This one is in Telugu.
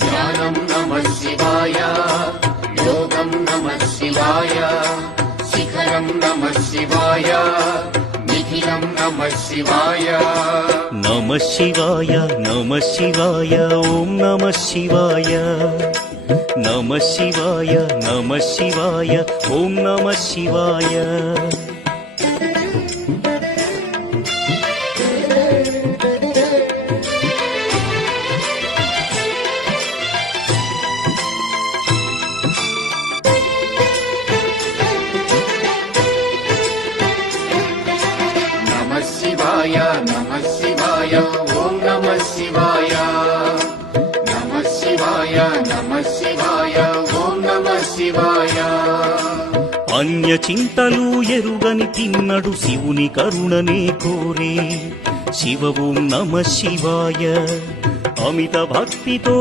ధ్యానం నమః శివాయ, యోగం నమః శివాయ, శిఖరం నమః శివాయ, నిఖిలం నమః శివాయ. నమః శివాయ నమః శివాయ ఓం నమః శివాయ. నమః శివాయ నమః శివాయ ఓం నమః శివాయ. నమః శివాయ నమః శివాయ ఓం నమః శివాయ. నమః శివాయ నమః శివాయ ఓం నమః శివాయ. అన్య చింతలు ఎరుగని తిన్నడు శివుని కరుణనే కోరే. శివ ఓం నమః శివాయ. అమిత భక్తితో